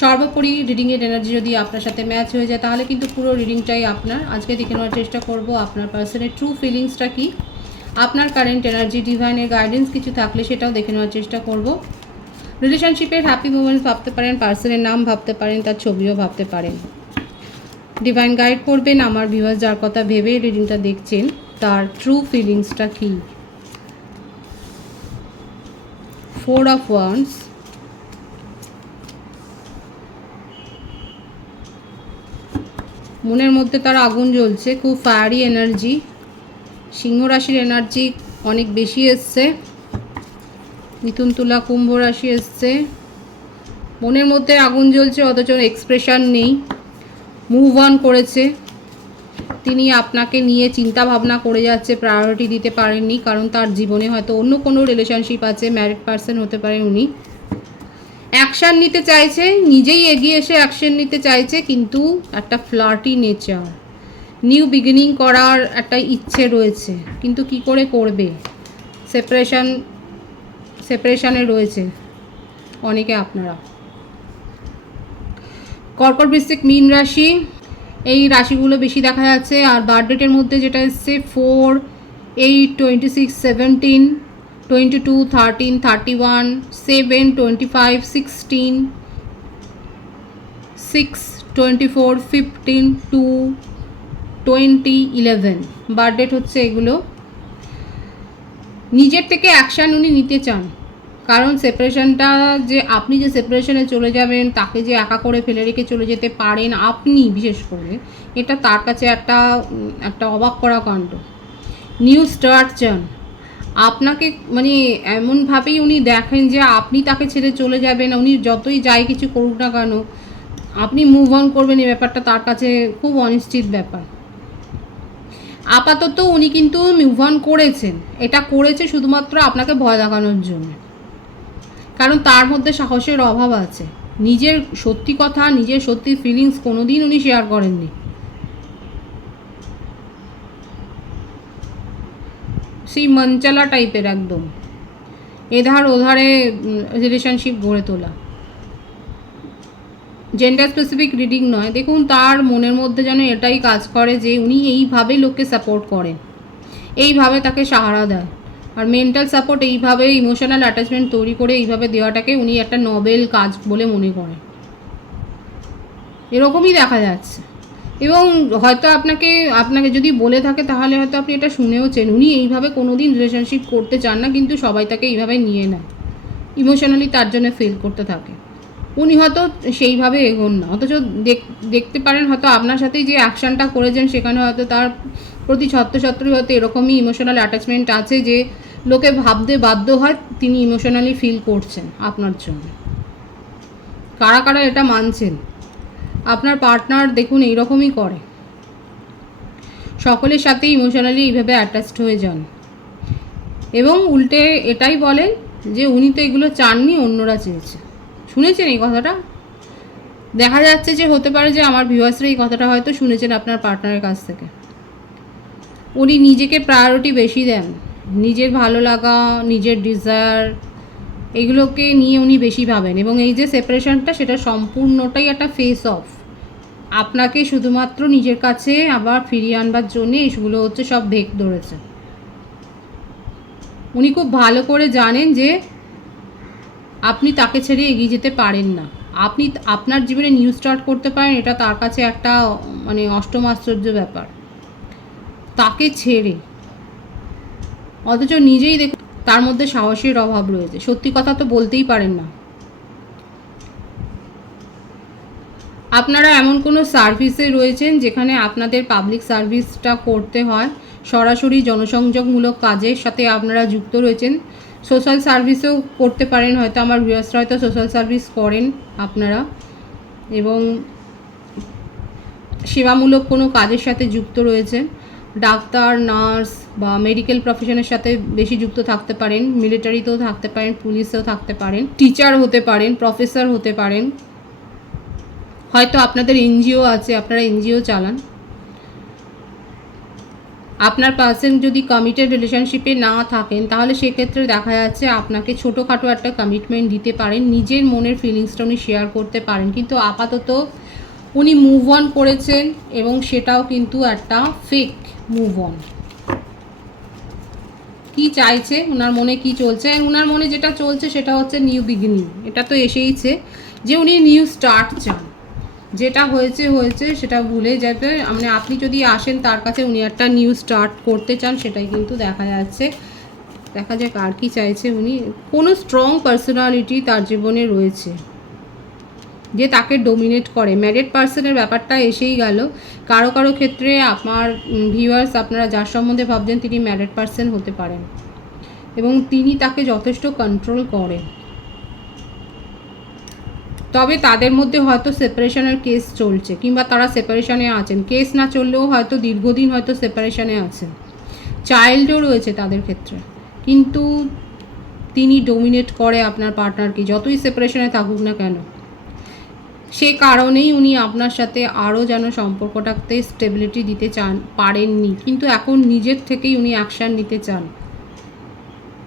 সর্বোপরি রিডিংয়ের এনার্জি যদি আপনার সাথে ম্যাচ হয়ে যায়, তাহলে কিন্তু পুরো রিডিংটাই আপনার। আজকে দেখে নেওয়ার চেষ্টা করব আপনার পার্সনের ট্রু ফিলিংসটা কী। আপনার কারেন্ট এনার্জি ডিভাইনের গাইডেন্স কিছু থাকলে সেটাও দেখে নেওয়ার চেষ্টা করব। রিলেশনশিপের হ্যাপি মোমেন্টস ভাবতে পারেন পার্সনের নাম ভাবতে পারেন, তার ছবিও ভাবতে পারেন। ডিভাইন গাইড করবেন, আমার ভিউয়ার্স যার কথা ভেবে রিডিংটা দেখছেন, তার ট্রু ফিলিংসটা কী। ফোর অফ ওয়ান্স মনের মধ্যে তার আগুন জ্বলছে, খুব ফায়ারি এনার্জি সিংহ রাশির এনার্জি অনেক বেশি এসছে, মিথুন, তুলা, কুম্ভ রাশি এসছে। মনের মধ্যে আগুন জ্বলছে, অথচ এক্সপ্রেশন নেই মুভ অন করেছে। তিনি আপনাকে নিয়ে চিন্তা ভাবনা করে যাচ্ছে প্রায়োরিটি দিতে পারেননি, কারণ তার জীবনে হয়তো অন্য কোনো রিলেশনশিপ আছে ম্যারিড পার্সন হতে পারে উনি। অ্যাকশান নিতে চাইছে, নিজেই এগিয়ে এসে অ্যাকশন নিতে চাইছে, কিন্তু একটা ফ্লার্টি নেচার। নিউ বিগিনিং করার একটা ইচ্ছে রয়েছে, কিন্তু কি করে করবে? সেপারেশান, সেপারেশানে রয়েছে অনেকে আপনারা। কর্কট বৃশ্চিক মীন রাশি, এই রাশিগুলো বেশি দেখা যাচ্ছে, আর বার্থডেটের মধ্যে যেটা এসছে four eight twenty six seventeen twenty two thirteen thirty one seven twenty five sixteen six twenty four fifteen two twenty eleven birthdate হচ্ছে এগুলো। নিজের থেকে অ্যাকশান উনি নিতে চান। কারণ সেপারেশনটা যে আপনি যে সেপারেশনে চলে যাবেন, তাকে যে একা করে ফেলে রেখে চলে যেতে পারেন আপনি, বিশেষ করে, এটা তার কাছে একটা একটা অবাক করা কাণ্ড। নিউ স্টার্ট চান আপনাকে মানে এমনভাবেই উনি দেখেন যে আপনি তাকে ছেড়ে চলে যাবেন, উনি যতই যাই কিছু করুক না কেন, আপনি মুভ অন করবেন এই ব্যাপারটা তার কাছে খুব অনিশ্চিত ব্যাপার। আপাতত উনি কিন্তু মুভ অন করেছেন। এটা করেছে শুধুমাত্র আপনাকে ভয় দেখানোর জন্য। কারণ তার মধ্যে সাহসের অভাব আছে। নিজের সত্যি কথা, নিজের সত্যি ফিলিংস কোনোদিন উনি শেয়ার করেননি। সেই মঞ্চালা টাইপের একদম। এধার ওধারে রিলেশনশিপ গড়ে তোলা। জেন্ডার স্পেসিফিক রিডিং নয়। দেখুন, তার মনের মধ্যে যেন এটাই কাজ করে যে উনি এইভাবে লোককে সাপোর্ট করেন। এইভাবে তাকে সাহারা দেয়। আর মেন্টাল সাপোর্ট এইভাবে ইমোশনাল অ্যাটাচমেন্ট তৈরি করে এইভাবে দেওয়াটাকে উনি একটা নবেল কাজ বলে মনে করেন। এরকমই দেখা যাচ্ছে। এবং হয়তো আপনাকে আপনাকে যদি বলে থাকে, তাহলে হয়তো আপনি এটা শুনেওছেন। উনি এইভাবে কোনো দিন রিলেশনশিপ করতে চান না, কিন্তু সবাই তাকে এইভাবে নিয়ে নেয়। ইমোশনালি তার জন্য ফিল করতে থাকে। উনি হয়তো সেইভাবে এগোন না। অথচ দেখ- দেখতে পারেন হয়তো আপনার সাথেই যে অ্যাকশানটা করেছেন, সেখানে হয়তো তার প্রতি ছত্রছত্রই হয়তো এরকমই ইমোশনাল অ্যাটাচমেন্ট আছে যে লোকে ভাবতে বাধ্য হয় তিনি ইমোশনালি ফিল করছেন আপনার জন্য। কারা কারা এটা মানছেন? আপনার পার্টনার দেখুন এইরকমই করে। সকলের সাথে ইমোশনালি এইভাবে অ্যাটাচড হয়ে যান। এবং উল্টে এটাই বলেন যে উনি তো এগুলো চাননি, অন্যরা চেয়েছে। শুনেছেন এই কথাটা? দেখা যাচ্ছে যে হতে পারে যে আমার ভিউয়ার্সরা এই কথাটা হয়তো শুনেছেন আপনার পার্টনারের কাছ থেকে। উনি নিজেকে প্রায়োরিটি বেশি দেন। নিজের ভালো লাগা, নিজের ডিজায়ার এগুলোকে নিয়ে উনি বেশি ভাবেন। এবং এই যে সেপারেশনটা সেটা সম্পূর্ণটাই একটা ফেস অফ আপনাকে শুধুমাত্র নিজের কাছে আবার ফিরিয়ে আনবার জন্যে এইগুলো হচ্ছে সব ভেক ধরেছে। উনি খুব ভালো করে জানেন যে আপনি তাকে ছেড়ে এগিয়ে যেতে পারেন না। আপনি আপনার জীবনে নিউ স্টার্ট করতে পারেন, এটা তার কাছে একটা মানে অষ্টম আশ্চর্য ব্যাপার। তাকে ছেড়ে। অথচ নিজেই দেখুন তার মধ্যে সাহসের অভাব রয়েছে। সত্যি কথা তো বলতেই পারেন না। আপনারা এমন কোনো সার্ভিসে রয়েছেন যেখানে আপনাদের পাবলিক সার্ভিসটা করতে হয়? সরাসরি জনসংযোগমূলক কাজের সাথে আপনারা যুক্ত রয়েছেন। সোশ্যাল সার্ভিসেও করতে পারেন, হয়তো আমার ভিউয়ার্সরা হয়তো সোশ্যাল সার্ভিস করেন আপনারা। এবং সেবামূলক কোনো কাজের সাথে যুক্ত রয়েছে ডাক্তার, নার্স বা মেডিকেল প্রফেশনের সাথে বেশি যুক্ত থাকতে পারেন, মিলিটারিতেও থাকতে পারেন, পুলিশেও থাকতে পারেন, টিচার হতে পারেন, প্রফেসর হতে পারেন। হয়তো আপনাদের এনজিও আছে, আপনারা এনজিও চালান। আপনার পার্সন যদি কমিটেড রিলেশনশিপে না থাকেন, তাহলে সেক্ষেত্রে দেখা যাচ্ছে আপনাকে ছোটোখাটো একটা কমিটমেন্ট দিতে পারেন, নিজের মনের ফিলিংসটা উনি শেয়ার করতে পারেন। কিন্তু আপাতত উনি মুভ অন করেছেন এবং সেটাও কিন্তু একটা ফেক মুভ অন কি চাইছে? ওনার মনে কি চলছে? ওনার মনে যেটা চলছে সেটা হচ্ছে নিউ বিগিনিং এটা তো এসেইছে যে উনি নিউ স্টার্ট চান। যেটা হয়েছে হয়েছে, সেটা ভুলে যাবে। মানে আপনি যদি আসেন তার কাছে উনি একটা নিউ স্টার্ট করতে চান, সেটাই কিন্তু দেখা যাচ্ছে। দেখা যাক আর কি চাইছে উনি। কোনো স্ট্রং পার্সোনালিটি তার জীবনে রয়েছে। যে তাকে ডোমিনেট করে। ম্যারিড পার্সনের ব্যাপারটা এসেই গেল। কারও কারও ক্ষেত্রে আমার ভিউয়ার্স আপনারা যার সম্বন্ধে ভাবছেন তিনি ম্যারিড পার্সন হতে পারেন। এবং তিনি তাকে যথেষ্ট কন্ট্রোল করেন তবে তাদের মধ্যে হয়তো সেপারেশনের কেস চলছে, কিংবা তারা সেপারেশনে আছেন। কেস না চললেও হয়তো দীর্ঘদিন হয়তো সেপারেশনে আছেন। চাইল্ডও রয়েছে তাদের ক্ষেত্রে। কিন্তু তিনি ডোমিনেট করে আপনার পার্টনারকে যতই সেপারেশনে থাকুক না কেন। সে কারণেই উনি আপনার সাথে আরও যেন সম্পর্কটাতে স্টেবিলিটি দিতে চান, পারেননি। কিন্তু এখন নিজের থেকেই উনি অ্যাকশান নিতে চান।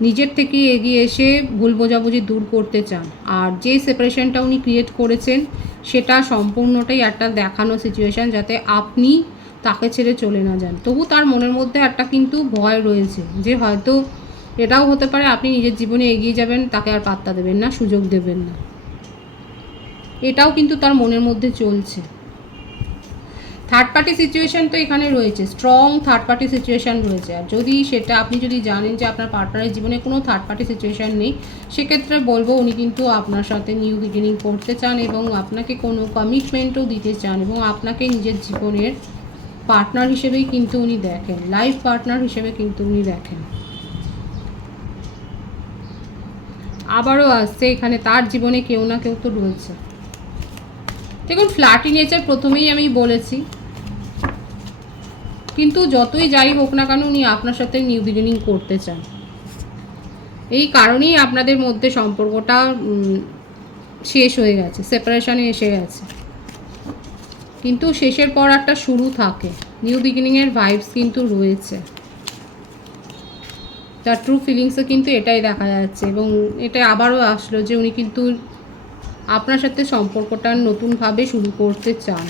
নিজের থেকে এগিয়ে এসে ভুল বোঝাবুঝি দূর করতে চান। আর যে সেপারেশনটা উনি ক্রিয়েট করেছেন, সেটা সম্পূর্ণটাই একটা দেখানো সিচুয়েশান যাতে আপনি তাকে ছেড়ে চলে না যান। তবু তার মনের মধ্যে একটা কিন্তু ভয় রয়েছে যে হয়তো এটাও হতে পারে আপনি নিজের জীবনে এগিয়ে যাবেন, তাকে আর পাত্তা দেবেন না, সুযোগ দেবেন না। এটাও কিন্তু তার মনের মধ্যে চলছে। থার্ড পার্টি সিচুয়েশান তো এখানে রয়েছে স্ট্রং থার্ড পার্টি সিচুয়েশান রয়েছে। আর যদি সেটা আপনি যদি জানেন যে আপনার পার্টনারের জীবনে কোনো থার্ড পার্টি সিচুয়েশান নেই, সেক্ষেত্রে বলব উনি কিন্তু আপনার সাথে নিউ বিগিনিং করতে চান এবং আপনাকে কোনো কমিটমেন্টও দিতে চান এবং আপনাকে নিজের জীবনের পার্টনার হিসেবেই কিন্তু উনি দেখেন লাইফ পার্টনার হিসেবে কিন্তু উনি দেখেন। আবারও আসছে এখানে, তার জীবনে কেউ না কেউ তো রয়েছে। দেখুন ফ্ল্যাটি নেচার প্রথমেই আমি বলেছি। কিন্তু যতই যাই হোক না কেন উনি আপনার সাথে নিউ বিগিনিং করতে চান। এই কারণেই আপনাদের মধ্যে সম্পর্কটা শেষ হয়ে গেছে সেপারেশনে এসে গেছে। কিন্তু শেষের পর একটা শুরু থাকে। নিউ বিগিনিংয়ের ভাইবস কিন্তু রয়েছে। তার ট্রু ফিলিংসও কিন্তু এটাই দেখা যাচ্ছে এবং এটা আবারও আসলো যে উনি কিন্তু আপনার সাথে সম্পর্কটা নতুনভাবে শুরু করতে চান।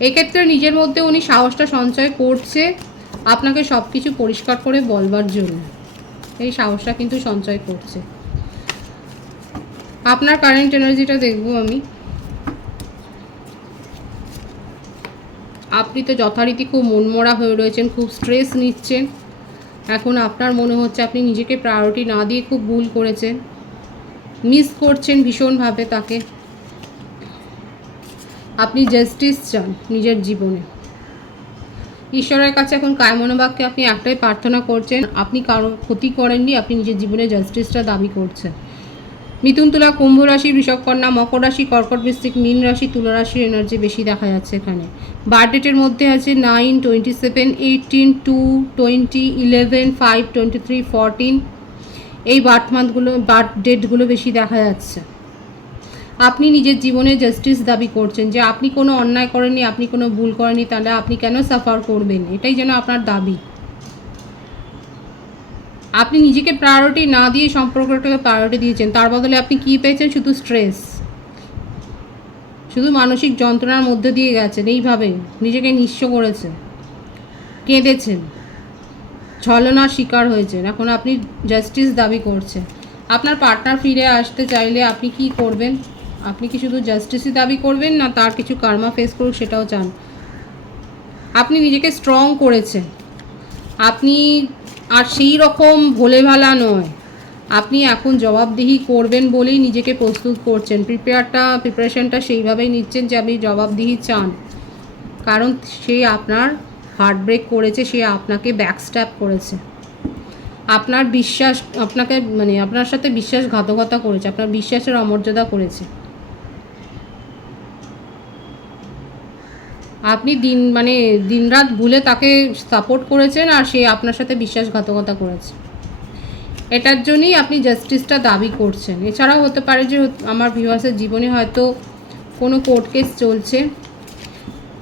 এক্ষেত্রে নিজের মধ্যে উনি সাহসটা সঞ্চয় করছে আপনাকে সব কিছু পরিষ্কার করে বলবার জন্য। এই সাহসটা কিন্তু সঞ্চয় করছে। আপনার কারেন্ট এনার্জিটা দেখব আমি। আপনি তো যথারীতি খুব মনমরা হয়ে রয়েছেন, খুব স্ট্রেস নিচ্ছেন। এখন আপনার মনে হচ্ছে আপনি নিজেকে প্রায়োরিটি না দিয়ে খুব ভুল করেছেন। মিস করছেন ভীষণভাবে তাকে। আপনি জাস্টিস চান নিজের জীবনে। ঈশ্বরের কাছে এখন কায়মনোবাক্যে আপনি একটাই প্রার্থনা করছেন, আপনি কারও ক্ষতি করেননি, আপনি নিজের জীবনে জাস্টিসটা দাবি করছেন। মিথুন তুলা কুম্ভ রাশি, বৃষভ কন্যা, মকর রাশি, কর্কট বৃশ্চিক, মীন রাশি, তুলা রাশির এনার্জি বেশি দেখা যাচ্ছে এখানে। বার্থ ডেটের মধ্যে আছে nine twenty seven eighteen two twenty eleven five twenty three fourteen এই বার্থ মান্থগুলো বার্থ ডেটগুলো বেশি দেখা যাচ্ছে। আপনি নিজের জীবনে জাস্টিস দাবি করছেন যে আপনি কোনো অন্যায় করেননি, আপনি কোনো ভুল করেননি, তাহলে আপনি কেন সাফার করবেন? এটাই যেন আপনার দাবি। আপনি নিজেকে প্রায়োরিটি না দিয়ে সম্পর্কটাকে প্রায়োরিটি দিয়েছেন, তার বদলে আপনি কী পেয়েছেন? শুধু স্ট্রেস শুধু মানসিক যন্ত্রণার মধ্যে দিয়ে গেছেন, এইভাবে নিজেকে নিঃস্ব করেছেন, কেঁদেছেন। ছলনার শিকার হয়েছেন এখন আপনি জাস্টিস দাবি করছেন। আপনার পার্টনার ফিরে আসতে চাইলে আপনি কি করবেন? আপনি কি শুধু জাস্টিসই দাবি করবেন না তার কিছু কার্মা ফেস করুক সেটাও চান? আপনি নিজেকে স্ট্রং করেছেন। আপনি আর সেই রকম ভোলে ভালা নয়। আপনি এখন জবাবদিহি করবেন বলেই নিজেকে প্রস্তুত করছেন। প্রিপেয়ারটা প্রিপারেশনটা সেইভাবেই নিচ্ছেন যে আপনি জবাবদিহি চান। কারণ সে আপনার হার্ট ব্রেক করেছে, সে আপনাকে ব্যাকস্ট্যাপ করেছে। আপনার বিশ্বাস, আপনাকে মানে আপনার সাথে বিশ্বাসঘাতকতা করেছে, আপনার বিশ্বাসের অমর্যাদা করেছে। আপনি দিন মানে দিনরাত ভুলে তাকে সাপোর্ট করেছেন আর সে আপনার সাথে বিশ্বাসঘাতকতা করেছে। এটার জন্যই আপনি জাস্টিসটা দাবি করছেন। এছাড়াও হতে পারে যে আমার ভিউয়ার্সের জীবনে হয়তো কোনো কোর্ট কেস চলছে।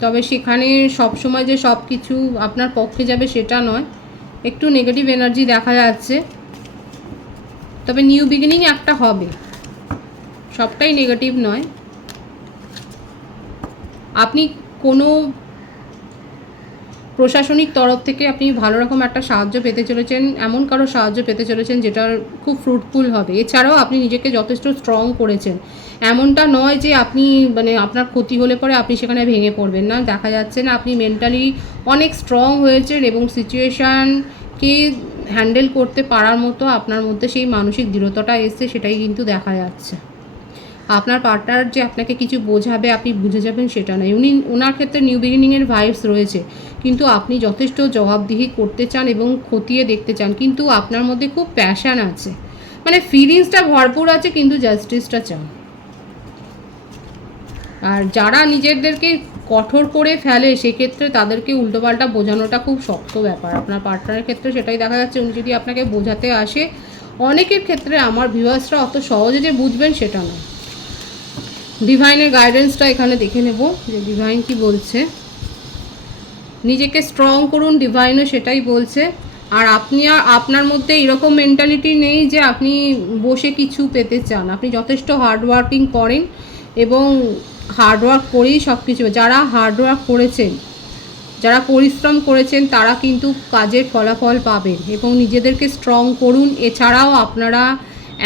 তবে সেখানে সবসময় যে সব কিছু আপনার পক্ষে যাবে সেটা নয়। একটু নেগেটিভ এনার্জি দেখা যাচ্ছে। তবে নিউ বিগিনিং একটা হবে। সবটাই নেগেটিভ নয়। আপনি কোনো প্রশাসনিক তরফ থেকে আপনি ভালো রকম একটা সাহায্য পেতে চলেছেন, এমন কারও সাহায্য পেতে চলেছেন যেটার খুব ফ্রুটফুল হবে। এছাড়াও আপনি নিজেকে যথেষ্ট স্ট্রং করেছেন। এমনটা নয় যে আপনি মানে আপনার ক্ষতি হলে পরে আপনি সেখানে ভেঙে পড়বেন না। দেখা যাচ্ছে না আপনি মেন্টালি অনেক স্ট্রং হয়েছেন এবং সিচুয়েশানকে হ্যান্ডেল করতে পারার মতো আপনার মধ্যে সেই মানসিক দৃঢ়তাটা এসছে, সেটাই কিন্তু দেখা যাচ্ছে। আপনার পার্টনার যে আপনাকে কিছু বোঝাবে, আপনি বুঝে যাবেন সেটা নয়। উনি, ওনার ক্ষেত্রে নিউ বিগিনিংয়ের ভাইবস রয়েছে। কিন্তু আপনি যথেষ্ট জবাবদিহি করতে চান এবং খতিয়ে দেখতে চান, কিন্তু আপনার মধ্যে খুব প্যাশান আছে। মানে ফিলিংসটা ভরপুর আছে, কিন্তু জাস্টিসটা চান আর যারা নিজেদেরকে কঠোর করে ফেলে, সেক্ষেত্রে তাদেরকে উল্টোপাল্টা বোঝানোটা খুব শক্ত ব্যাপার। আপনার পার্টনারের ক্ষেত্রে সেটাই দেখা যাচ্ছে, উনি যদি আপনাকে বোঝাতে আসে, অনেকের ক্ষেত্রে আমার ভিউয়ার্সরা অত সহজে যে বুঝবেন সেটা নয়। ডিভাইনের গাইডেন্সটা এখানে দেখে নেব যে ডিভাইন কি বলছে। নিজেকে স্ট্রং করুন ডিভাইনও সেটাই বলছে। আর আপনি আর আপনার মধ্যে এরকম মেন্টালিটি নেই যে আপনি বসে কিছু পেতে চান। আপনি যথেষ্ট হার্ডওয়ার্কিং করেন এবং হার্ডওয়ার্ক করেই সব কিছু যারা হার্ডওয়ার্ক করেছেন, যারা পরিশ্রম করেছেন, তারা কিন্তু কাজের ফলাফল পাবেন এবং নিজেদেরকে স্ট্রং করুন। এছাড়াও আপনারা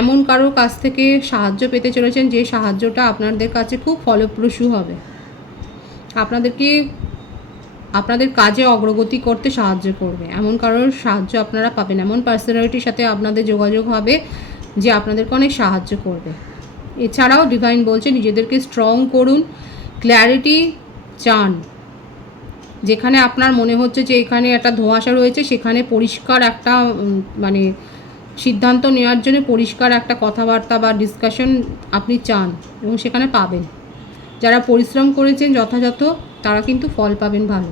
এমন কারোর কাছ থেকে সাহায্য পেতে চলেছেন যে সাহায্যটা আপনাদের কাছে খুব ফলপ্রসূ হবে। আপনাদেরকে আপনাদের কাজে অগ্রগতি করতে সাহায্য করবে। এমন কারোর সাহায্য আপনারা পাবেন। এমন পার্সোনালিটির সাথে আপনাদের যোগাযোগ হবে যে আপনাদেরকে অনেক সাহায্য করবে। এছাড়াও ডিভাইন বলছে, নিজেদেরকে স্ট্রং করুন ক্ল্যারিটি চান। যেখানে আপনার মনে হচ্ছে যে এখানে একটা ধোঁয়াশা রয়েছে, সেখানে পরিষ্কার একটা মানে সিদ্ধান্ত নেওয়ার জন্য পরিষ্কার একটা কথাবার্তা বা ডিসকাশন আপনি চান এবং সেখানে পাবেন। যারা পরিশ্রম করেছেন যথাযথ তারা কিন্তু ফল পাবেন ভালো।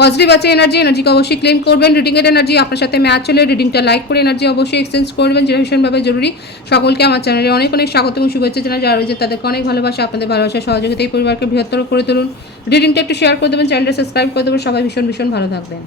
পজিটিভ আছে এনার্জি এনার্জিকে অবশ্যই ক্লেম করবেন। রিডিংয়ের এনার্জি আপনার সাথে ম্যাচ হলে রিডিংটা লাইক করে এনার্জি অবশ্যই এক্সচেঞ্জ করবেন। যেটা ভীষণভাবে জরুরি। সকলকে আমার চ্যানেলে অনেক অনেক স্বাগত এবং শুভেচ্ছা জানা যারা রয়েছে তাদেরকে অনেক ভালোবাসা, আপনাদের ভালোবাসা, সহযোগিতা এই পরিবারকে বৃহত্তর করে তুলুন। রিডিংটা একটু শেয়ার করে দেবেন চ্যানেলটা সাবস্ক্রাইব করে দেবেন। সবাই ভীষণ ভীষণ ভালো থাকবেন।